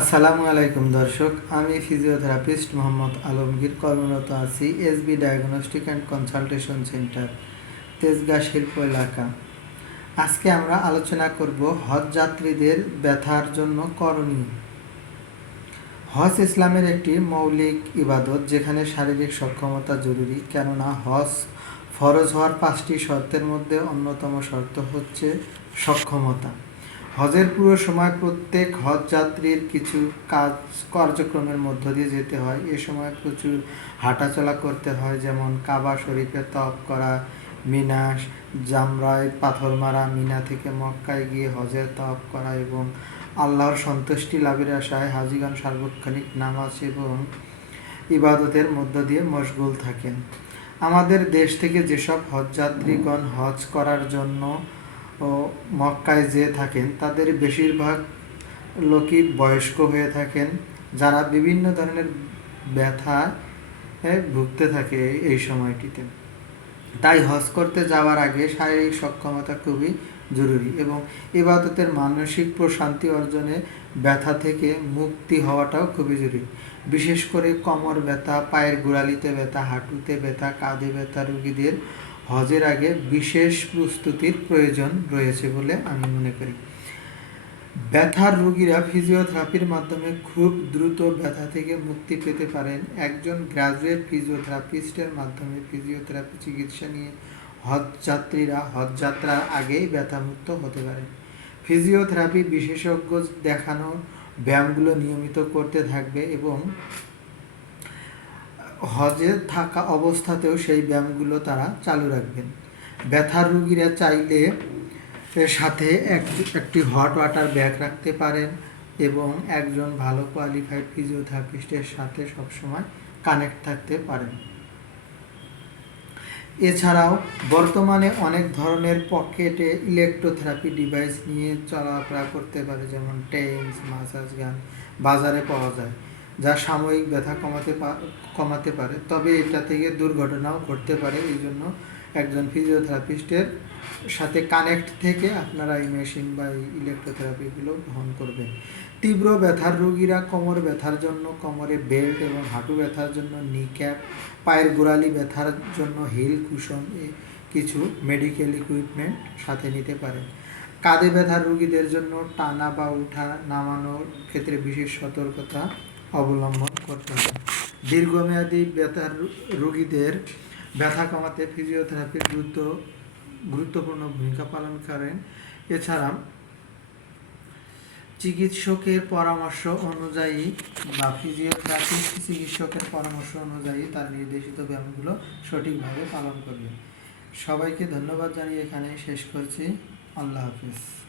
আসসালামু আলাইকুম দর্শক, আমি ফিজিওথেরাপিস্ট মোহাম্মদ আলমগীর। কর্মরত আছি SB diagnostic and consultation centre Tejgaon শিল্প এলাকা। আজকে আমরা আলোচনা করব হজ যাত্রীদের ব্যথার জন্য করণীয়। হজ ইসলামের একটি মৌলিক ইবাদত যেখানে শারীরিক সক্ষমতা জরুরি, কেননা হজ ফরজ হওয়ার পাঁচটি শর্তের মধ্যে অন্যতম শর্ত হচ্ছে সক্ষমতা। হজের পুরো সময় প্রত্যেক হজ যাত্রীর কিছু কাজ, কার্যক্রমের মধ্য দিয়ে যেতে হয়। এ সময় প্রচুর হাঁটাচলা করতে হয়, যেমন কাবা শরীফে তপ করা, মিনাস, জামরায় পাথর মারা, মিনা থেকে মক্কায় গিয়ে হজের তপ করা এবং আল্লাহর সন্তুষ্টি লাভের আশায় হাজিগণ সার্বক্ষণিক নামাজ এবং ইবাদতের মধ্য দিয়ে মশগুল থাকেন। আমাদের দেশ থেকে যেসব হজযাত্রীগণ হজ করার জন্য ও মক্কায় যেয়ে থাকেন, তাদের বেশিরভাগ লোকই বয়স্ক হয়ে থাকেন, যারা বিভিন্ন ধরনের ব্যথা ভুগতে থাকে এই সময়টিতে। তাই হজ করতে যাওয়ার আগে শারীরিক সক্ষমতা খুবই জরুরি এবং ইবাদতের মানসিক প্রশান্তি অর্জনে ব্যথা থেকে মুক্তি হওয়াটাও খুবই জরুরি। বিশেষ করে কোমর ব্যথা, পায়ের গোড়ালিতে ব্যথা, হাঁটুতে ব্যথা, কাঁধে ব্যথা রোগীদের হজের আগে বিশেষ প্রস্তুতির প্রয়োজন রয়েছে বলে আমি মনে করি। ব্যথার রোগীরা ফিজিওথেরাপির মাধ্যমে খুব দ্রুত ব্যথা থেকে মুক্তি পেতে পারেন। একজন গ্রাজুয়েট ফিজিওথেরাপিস্টের মাধ্যমে ফিজিওথেরাপি চিকিৎসা নিয়ে হজ যাত্রীরা হজ যাত্রার আগেই ব্যথামুক্ত হতে পারেন। ফিজিওথেরাপি বিশেষজ্ঞ দেখানো ব্যায়ামগুলো নিয়মিত করতে থাকবে এবং হজে থাকা অবস্থাতেও সেই ব্যায়ামগুলো তারা চালু রাখবেন। ব্যথার রুগীরা চাইলে সাথে এক, একটি হট ওয়াটার ব্যাগ রাখতে পারেন এবং একজন ভালো কোয়ালিফাইড ফিজিওথেরাপিস্টের সাথে সবসময় কানেক্ট থাকতে পারেন। এছাড়াও বর্তমানে অনেক ধরনের পকেটে ইলেকট্রোথেরাপি ডিভাইস নিয়ে চলাফেরা করতে পারে, যেমন টেন্স মাসাজ গান বাজারে পাওয়া যায়। যা সাময়িক ব্যথা কমাতে কমাতে পারে। তবে এটা থেকে দুর্ঘটনাও ঘটতে পারে, এই জন্য একজন ফিজিওথেরাপিস্টের সাথে কানেক্ট থেকে আপনারা এই মেশিন বা এই ইলেকট্রোথেরাপিগুলো গ্রহণ করবেন। তীব্র ব্যথার রোগীরা কোমর ব্যথার জন্য, কোমরে বেল্ট এবং হাঁটু ব্যথার জন্য নি ক্যাপ পায়ের গোড়ালি ব্যথার জন্য হিল কুশন কিছু মেডিকেল ইকুইপমেন্ট সাথে নিতে পারেন। কাঁধে ব্যথার রোগীদের জন্য টানা বা উঠা নামানোর ক্ষেত্রে বিশেষ সতর্কতা অবলম্বন করতে হবে। দীর্ঘমেয়াদী ব্যথার রোগীদের ব্যথা কমাতে ফিজিওথেরাপি গুরুত্ব, গুরুত্বপূর্ণ ভূমিকা পালন করেন। এছাড়া চিকিৎসকের পরামর্শ অনুযায়ী বা ফিজিওথেরাপি চিকিৎসকের পরামর্শ অনুযায়ী তার নির্দেশিত ব্যায়ামগুলো সঠিকভাবে পালন করবে। সবাইকে ধন্যবাদ জানিয়ে এখানে শেষ করছি। আল্লাহ হাফিজ।